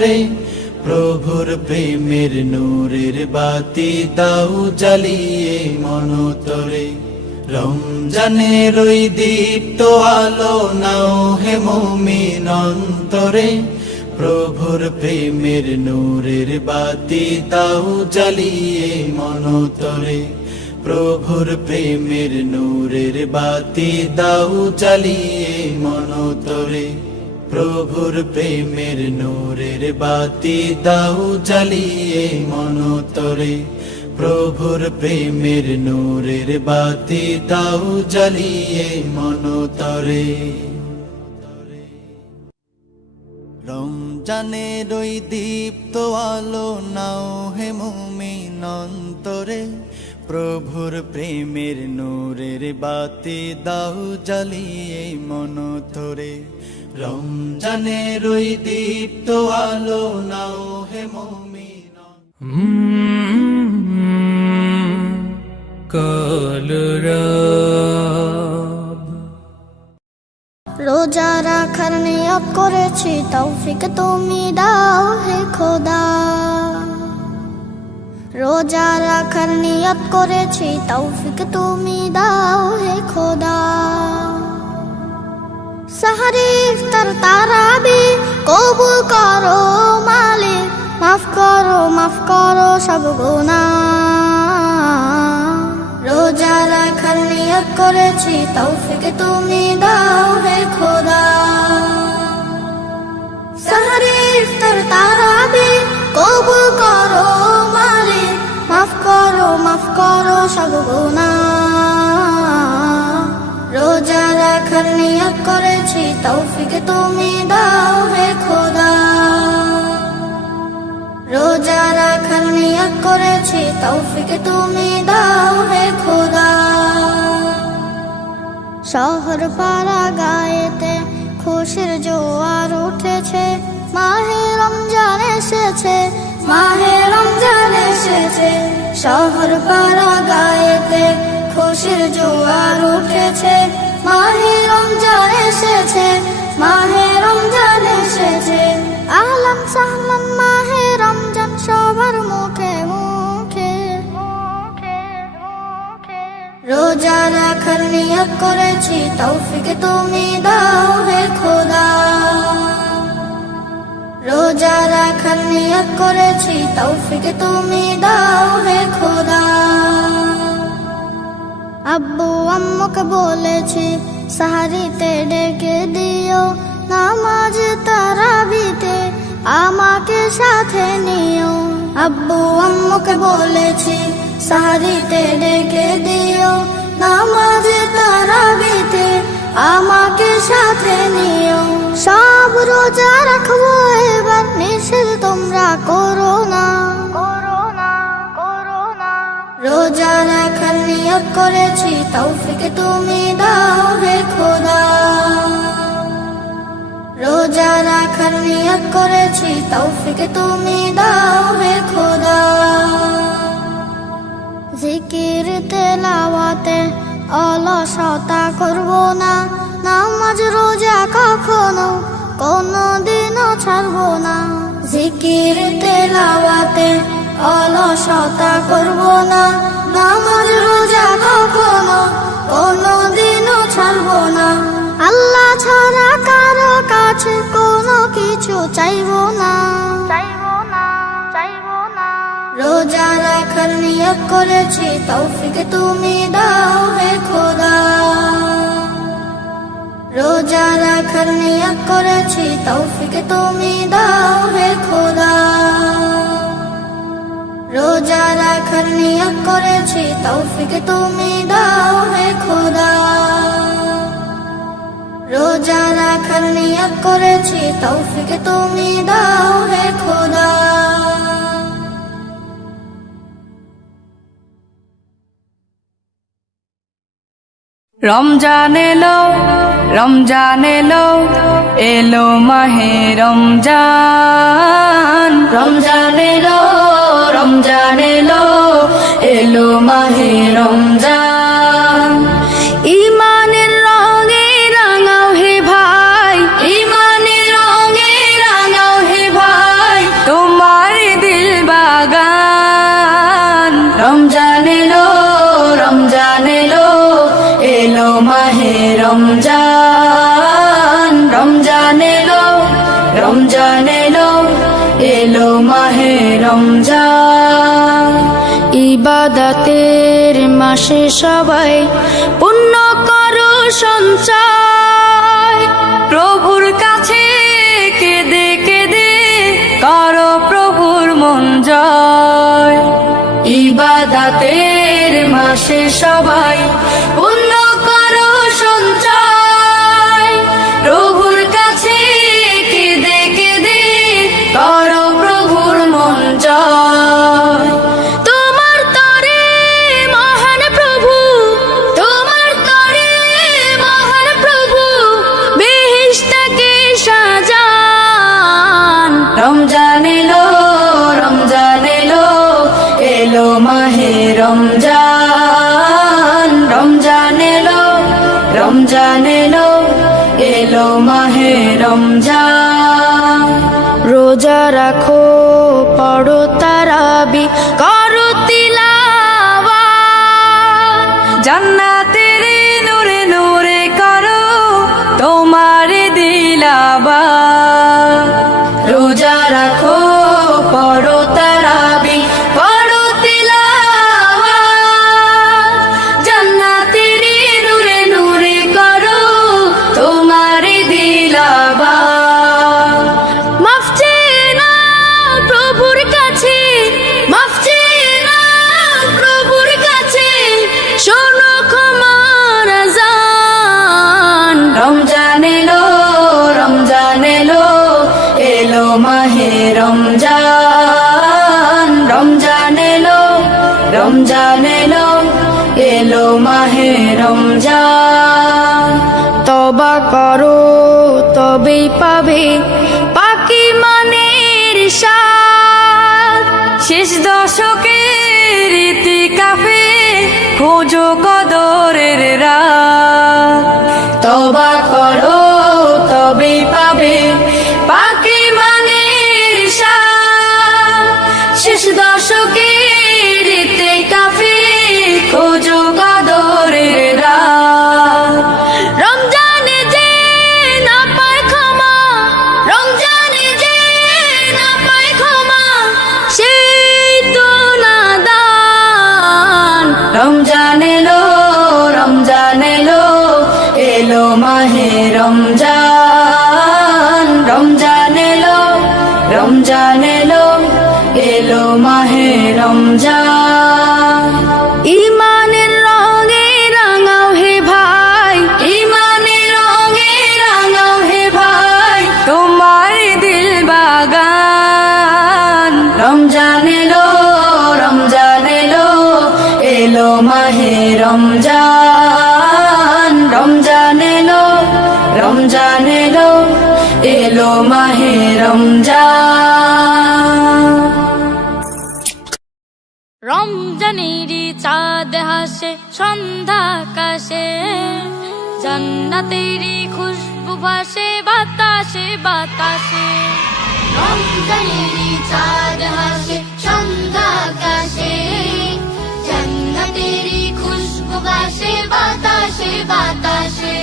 অন্তরে, প্রভুর প্রেমের নূরের বাতি দাও জ্বালিয়ে মনতরে। রমজানের ওই দীপ্ত আলো নাও হে মুমিন অন্তরে, প্রভুর প্রেমের নূরের বাতি দাও জ্বালিয়ে মনতরে। প্রভুর প্রেমের নূরের বাতি দাও জ্বালিয়ে মনতরে। প্রভুর প্রেমের নূরের বাতি দাও জ্বালিয়ে মনতরে। প্রভুর প্রেমের নূরের বাতি দাও জ্বালিয়ে মনতরে। রমজানের ওই দীপ্ত আলো নাও হে মুমিন অন্তরে, প্রভুর প্রেমের নূরের বাতি দাও জ্বালিয়ে মনতরে। রমজানের ওই দীপ্ত আলো নাও হে মুমিন। রোজা রাখার নিয়ত করেছি, তৌফিক তুমি দাও হে খোদা। রোজা রাখার নিয়ত করেছি, তৌফিক তুমি দাও হে খোদা। সাহারি ইফতার তারাবি কবুল করো মালিক, মাফ করো সব গুনাহ। রোজা রাখার নিয়ত করেছি, তৌফিক তুমি দাও হে খোদা। সাহারি ইফতার তারাবি কবুল করো মালিক, মাফ করো সব গুনাহ। রোজা রাখার নিয়ত করেছি, তৌফিক তুমি দাও হে খোদা। রোজা রাখার নিয়ত করেছি, তৌফিক তুমি দাও হে খোদা। শহর পাড়া গায়েতে খুশির জোয়ার উঠেছে, মাহে রমজান এসেছে, মাহে রমজান এসেছে। শহর পাড়া গায়েতে খুশির জোয়ার উঠেছে, মাহে রমজান এসেছে, মাহে রমজান এসেছে। আহলান সাহলান মাহে রমজান সবার মুখে মুখে। রোজা রাখার নিয়ত করেছি, তৌফিক তুমি দাও হে খোদা। রোজা রাখার নিয়ত করেছি, তৌফিক তুমি দাও হে খোদা। আব্বু আম্মুকে বলেছি, সাহারিতে ডেকে দিও, নামাজ তারাবিতে আমাকে সাথে নিও। আব্বু আম্মুকে বলেছি, সাহারিতে ডেকে দিও, নামাজ তারাবিতে আমাকে সাথে নিও। সব রোজা রাখবো এবার, নিষেধ তোমরা করো না। রোজা রাখার নিয়ত করেছি, তৌফিক তুমি দাও হে খোদা। রোজা রাখার নিয়ত করেছি, তৌফিক তুমি দাও হে খোদা। জিকির তেলাওয়াতে অলসতা করব না, নামাজ রোজা কখনো কোনদিনও ছাড়ব না। জিকির তেলাওয়াতে অলসতা করব না, নামাজ রোজা কখনো কোনদিনও ছাড়ব না। আল্লাহ ছাড়া কারো কাছে কোনো কিছু চাইব না। রোজা রাখার নিয়ত করেছি, তৌফিক তুমি দাও হে খোদা। রোজা রাখার নিয়ত করেছি, তৌফিক তুমি দাও হে খোদা। রোজা রাখার নিয়ত করেছি, তৌফিক তুমি দাও হে খোদা। রোজা রাখার নিয়ত করেছি, তৌফিক তুমি দাও হে খোদা। রমজান এলো, রমজান এলো, এলো মাহে রমজান। রমজান এলো, রমজান এলো, এলো মাহে রমজান। ইমানের রঙে রাঙাও হে ভাই, ইমানের রঙে রাঙাও হে ভাই, এলো মাহে রমজান। ইবাদতের মাসে সবাই পুণ্য করো সঞ্চয়, প্রভুর কাছে কেঁদে কেঁদে করো প্রভুর মন জয়। ইবাদতের মাসে সবাই পুণ্য করো সঞ্চয়, প্রভুর কাছে কেঁদে কেঁদে করো প্রভুর মন জয়। তোমার তরে মহান প্রভু, তোমার তরে মহান প্রভু বেহেশতকে সাজান। রমজান এলো, রমজান এলো, এলো মাহে রমজান। রমজান এলো, রমজান এলো, এলো মাহে রমজান। রোজা রাখো, পড়ো তারাবি, করো তিলাওয়াত, জান্নাতের নূরে নূরে করো তোমার দিলাবাত। রোজা রাখো, পড়ো তারাবি, করো তিলাওয়াত, জান্নাতের নূরে নূরে করো তোমার দিলাবাত। মাফ চেয়ে নাও প্রভুর কাছে, মাফ চেয়ে নাও প্রভুর কাছে, শোনো ক্ষমার আযান। রমজান এলো, রমজান এলো, এলো মাহে রমজান। রমজান এলো, রমজান এলো, এলো মাহে রমজান। তওবা করো তবেই পাবে পাকি মানের স্বাদ, শেষ দশকের ইতিকাফে খোঁজো কদরের রাত। তওবা করো তবেই পাবে পাকি মানের স্বাদ, শেষ দশকের ইতিকাফে খোঁজো কদরের রাত। রমজানে যে না পায় ক্ষমা, রমজানে যে না পায় ক্ষমা, সেই তো নাদান। রমজান এলো, রমজান এলো, এলো মাহে রমজান। রমজান এলো, রমজান এলো, এলো মাহে রমজান। ইমানের রঙে রাঙাও হে ভাই, ইমানের রঙে রাঙাও হে ভাই তোমার দিল বাগান। রমজান এলো, রমজান এলো, এলো মাহে রমজান। রমজান এলো, রমজান এলো, এলো মাহে রমজান। রমজানেরই চাঁদ হাসে সন্ধ্যা আকাশে, জান্নাতেরই খুশবু ভাসে বাতাসে বাতাসে। রমজানেরই চাঁদ হাসে সন্ধ্যা আকাশে, জান্নাতেরই খুশবু ভাসে বাতাসে বাতাসে।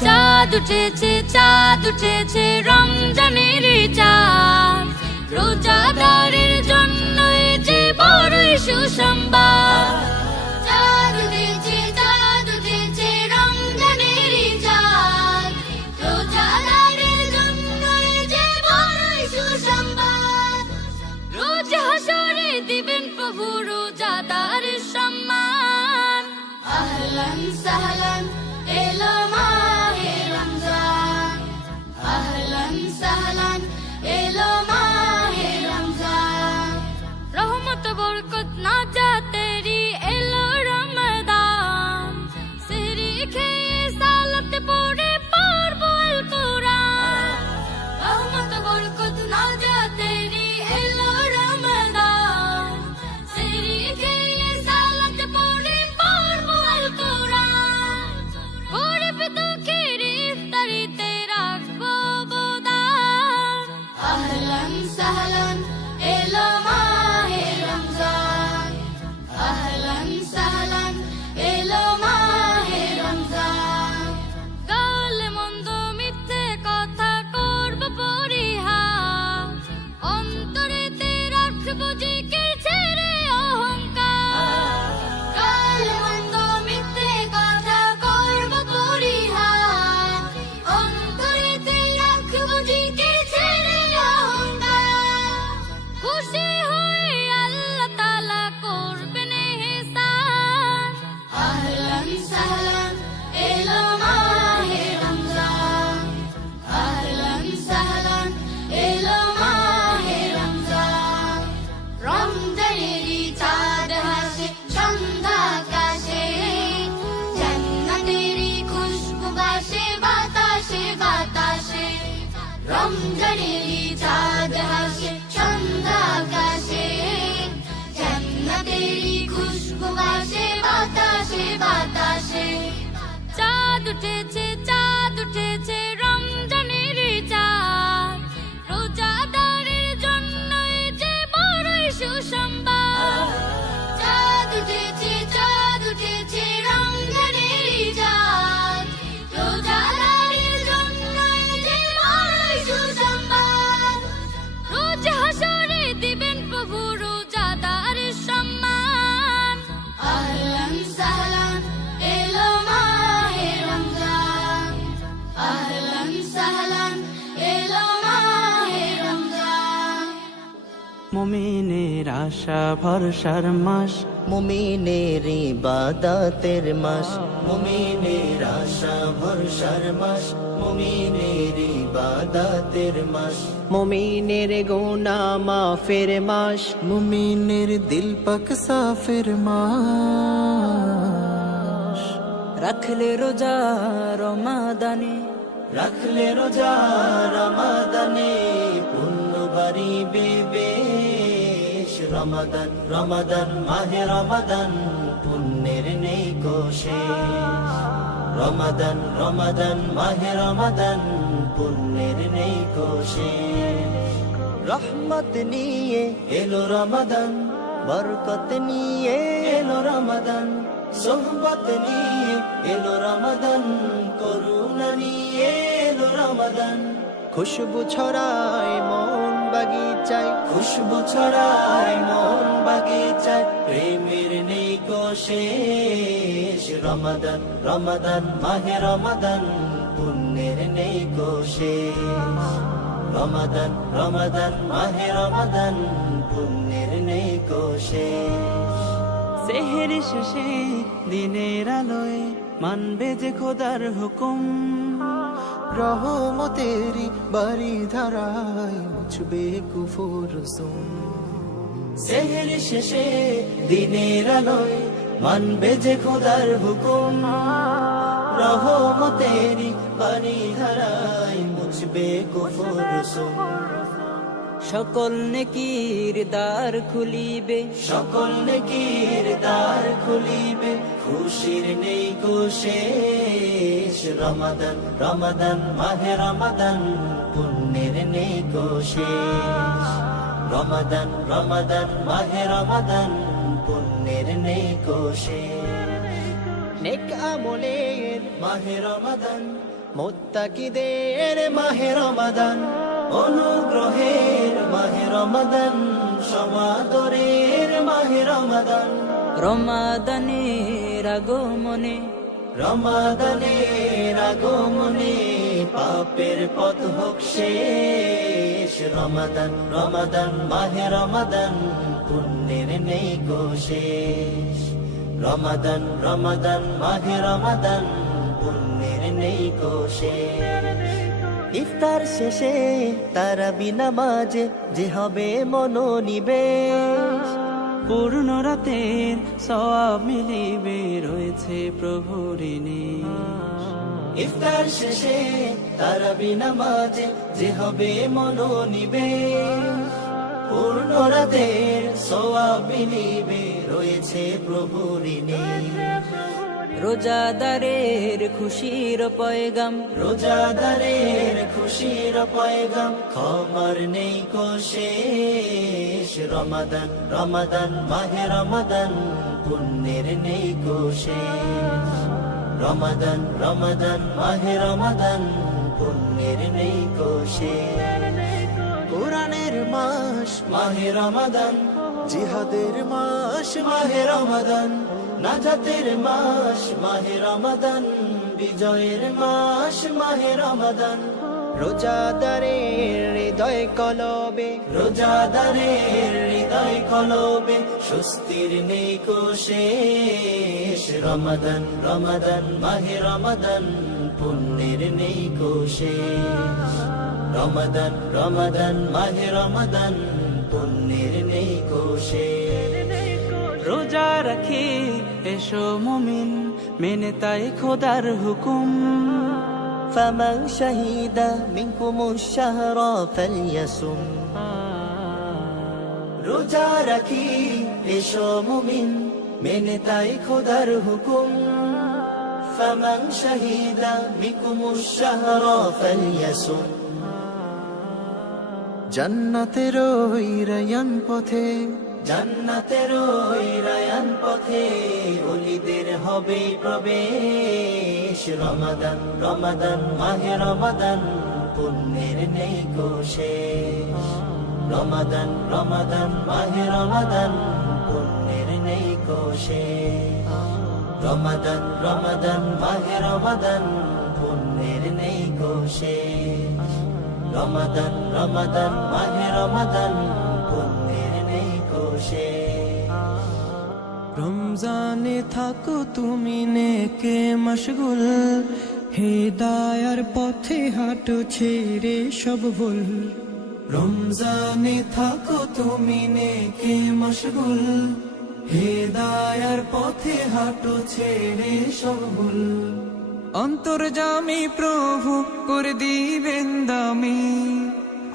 চাঁদ উঠেছে, চাঁদ উঠেছে, রমজানেরই চাঁদ, রোজাদারের জন্য এ যে বড়ই সুসংবাদ। চাঁদ উঠেছে, চাঁদ উঠেছে, রমজানেরই চাঁদ, রোজাদারের জন্য এ যে বড়ই সুসংবাদ। রোজ হাসরে দিবেন প্রভু রোজাদারের সম্মান। আহলান সাহলান এলো মাহে রমজান, আহলান সাহলান এলো মাহে রমজান। রহমত বরকত নাজাতেরি এলো রমদান, সেহরি খেয়ে সালাত পড়ে পড়ব আল কোরআন। রহমত বরকত নাজাতেরি এলো রমদান, সেহরি খেয়ে সালাত পড়ে পড়ব আল কোরআন। গরিব দুঃখীর ইফতারিতে রাখবো অবদান। আহলান সাহলান এলো মাহে রমজান, আহলান সাহলান এলো মাহে রমজান। গালে মন্দ মিথ্যে কথা করব পরিহাস, অন্ধ উঠেছে চাঁদ উঠেছে রমজানের চাঁদ রোজাদারের জন্য এই যে বড়ই সুসংবাদ চাঁদ উঠেছে রমজানের চাঁদ রোজাদারের জন্য এই যে বড়ই সুসংবাদ রোজ হাসরে দিবেন প্রভু রোজাদারের সম্মান আহলান সাহলান এলো মাহে রমজান আহলান সাহলান এলো মাহে রমজান মুমিনের আশা ভরসার মাস মুমিনের ইবাদতের মাস মুমিনের আশা ভরসার মাস মুমিনের ইবাদতের মাস মুমিনের গুনাহ মাফের মাস মুমিনের দিল পাক সাফের মাস রাখলে রোজা রমাদানে পুণ্য বাড়িবে বেশ রমাদান রমাদান মাহে রমাদান পুণ্যের নেই কোশেষ রমাদান রমাদান মাহে রমাদান পুণ্যের নেই কোশেষ রহমত নিয়ে এলো রমাদান বরকত নিয়ে এলো রমাদান সোহবত নিয়ে এলো রমাদান করুণা নিয়ে এলো রমাদান খুশবু ছড়ায় মন বাগিচায় খুশবু ছড়ায় মন বাগিচায় প্রেমের নেই কোশেষ রমাদান রমাদান মাহে রমাদান পুণ্যের নেই কোশেষ রমাদান রমাদান মাহে রমাদান পুণ্যের নেই কোশেষ সেহেরি শেষে দিনের আলোয় মানবে যে খোদার হুকুম রহমতেরি বাড়ি ধারায় মুছবে কুফুর সুম সেহেরি শেষে দিনের আলোয় মানবে যে খোদার হুকুম রহমতেরি বাড়ি ধারায় মুছবে কুফুর সুম সকল নেকির দ্বার খুলিবে সকল নেকির দ্বার খুলিবে খুশির নেই কোশেষ রমাদান রমাদান মাহে রমাদান পুণ্যের নেই কোশেষ রমাদান রমাদান মাহে রমাদান পুণ্যের নেই কোশেষ নেক আমলের মাহে রমাদান মুত্তাকিদের মাহে রমাদান অনুগ্রহের মাহে রমাদান সমাদরের মাহে রমাদান রমাদানের আগমনে পাপের পথ হোক শেষ রমাদান রমাদান মাহে রমাদান পুণ্যের নেই কোশেষ রমাদান রমাদান মাহে রমাদান পুণ্যের নেই কোশেষ ইফতার শেষে তারাবি নামাজে যে হবে মনোনিবেশ পূর্ণ রাতের সওয়াব মিলিবে রয়েছে প্রভুর নিশ ইফতার শেষে তারাবি নামাজে যে হবে মনোনিবেশ পূর্ণ রাতের সওয়াব মিলিবে রয়েছে প্রভুর নিশ রোজাদারের খুশির পয়গাম রোজাদারের খুশির পয়গাম ক্ষমার নেই কোশেষ রমাদান রমাদান মাহে রমাদান পুণ্যের নেই কোশেষ রমাদান রমাদান মাহে রমাদান পুণ্যের নেই কোশেষ কোরআনের মাস মাহে রমাদান জিহাদের মাস মাহে রমাদান নাজাতের মাস মাহে রমাদান বিজয়ের মাস মাহে রমাদান রোজাদারের হৃদয় কলবে স্বস্তির নেই কোশেষ রমাদান রমাদান মাহে রমাদান পুণ্যের নেই কোশেষ রমাদান রমাদান মাহে রমাদান পুণ্যের নেই কোশেষ রোজা রাখি এসো মুমিন মেনে তাই খোদার হুকুম ফামান শাহিদা মিনকুমুশ শাহরা ফালইয়াসুম রোজা রাখি এসো মুমিন মেনে তাই খোদার হুকুম فمن شهد بكم الشهر فليصم জান্নাতের ওই রায়ান পথে, জান্নাতের ওই রায়ান পথে ওলিদের হবে প্রবেশ। রমাদান রমাদান মাহে রমাদান পুণ্যের নেই কো শেষ। রমাদান রমাদান মাহে রমাদান পুণ্যের নেই কো শেষ। রমাদান রমাদান মাহে রমাদান পুণ্যের নেই কো শেষ। রমাদান রমাদান মাহে রমাদান পুণ্যের নেই কো শেষ। রমজানে থাকো তুমি নেকে মশগুল, হেদায়ার পথে হাঁটো ছেড়ে সব ভুল। রমজানে থাকো তুমি নেকে মশগুল, হেদায়ার পথে হাঁটো ছেড়ে সব ভুল। অন্তর্যামী প্রভু করে দিবেন দামি,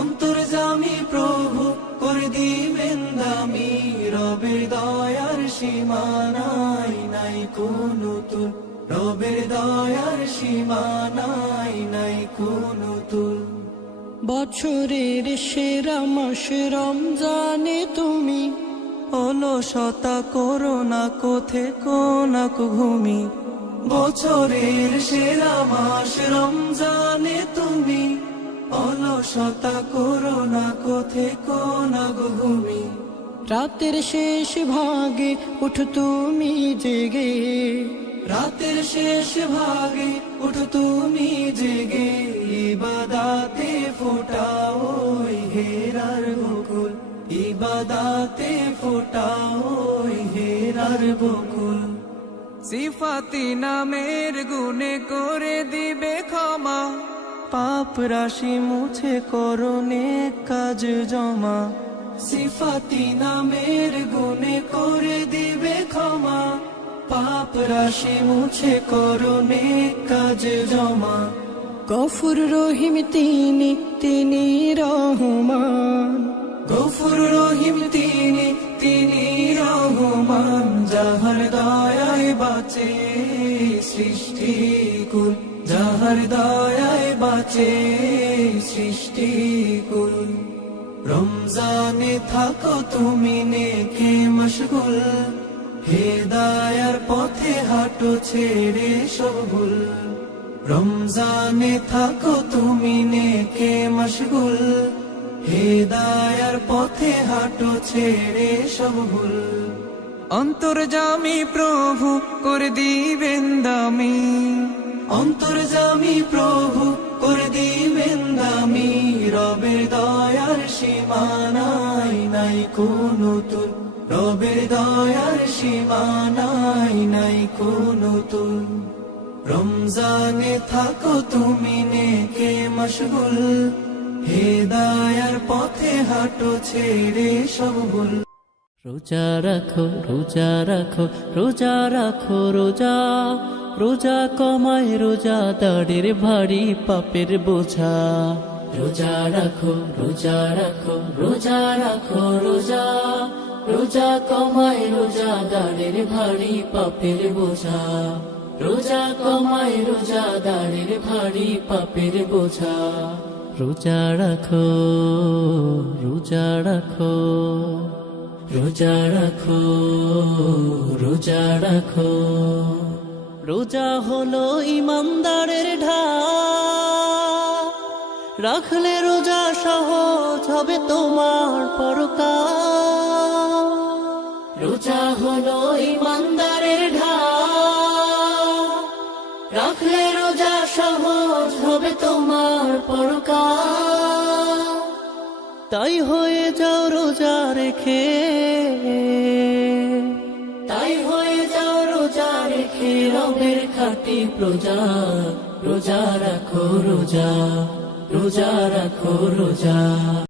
অন্তর্যামী প্রভু করে দিবেন দামি। রবের দয়ার সীমা নাই, নাই কোনো তুল। রবের দয়ার সীমা নাই, নাই কোনো তুল। বছরের সেরা মাস রমজানে তুমি অলসতা করো না কোথে কোনা ঘুমি। বছরের সেরা মাস রমজানে তুমি অলসতা করো না কোথে কোনা ঘুমি। রাতের শেষ ভাগে উঠো তুমি জেগে, রাতের শেষ ভাগে উঠো তুমি জেগে। ইবাদাতে ফোটাও ওই হেরার বকুল, ইবাদাতে ফোটাও ওই হেরার বকুল। সিফাতি নামের গুণে করে দিবে ক্ষমা, পাপ রাশি মুছে করোনে কাজ জমা। সিফাতি নামের গুণে করে দিবে ক্ষমা, পাপ রাশি মুছে করোনে কাজ জমা। গফুর রহিম তিনি, তিনি রহমান। গফুর রহিম তিনি, তিনি রহমান। যাহার দয়ায় বাঁচে সৃষ্টি কুল, যাহার দয়ায় বাঁচে সৃষ্টি কুল। রমজানে থাকো তুমি নেকে মশগুল, হেদায়ার পথে হাঁটো ছেড়ে সব ভুল। রমজানে থাকো তুমি নেকে মশগুল, হেদায়ার পথে হাঁটো ছেড়ে সব ভুল। অন্তর্যামী প্রভু করে দিবেন দামি, অন্তর্যামী প্রভু করে দিবেন দামি। রবের দয়ার সীমা নাই, নাই কোনো তুল। রবের দয়ার সীমা নাই, নাই কোনো তুল। রমজানে থাকো তুমি নেকে মশগুল, হেদায়ার পথে হাঁটো ছেড়ে সব ভুল। রোজা রাখো রোজা রাখো রোজা রাখো রোজা, রোজা কমায় রোজা দাড়ের ভারী পাপের বোঝা। রোজা রাখো রোজা রাখো রোজা রাখো রোজা, রোজা কমায় রোজা দাড়ের ভারী পাপের বোঝা। রোজা কমায় রোজা দাড়ের ভারী পাপের বোঝা। রোজা রাখো রোজা রাখো রোজা রাখো রোজা রাখো। রোজা হলো ইমানদারের ঢাল, রাখলে রোজা সহজ হবে তোমার পরকাল। রোজা হলো ইমানদারের ঢাল, রাখলে রোজা সহজ হবে তোমার পরকাল। তাই হয়ে যাও রোজা রেখে, তাই হয়ে যাও রোজা রেখে রবের খাঁটি প্রজা। রোজা রাখো রোজা, রোজা রাখো রোজা।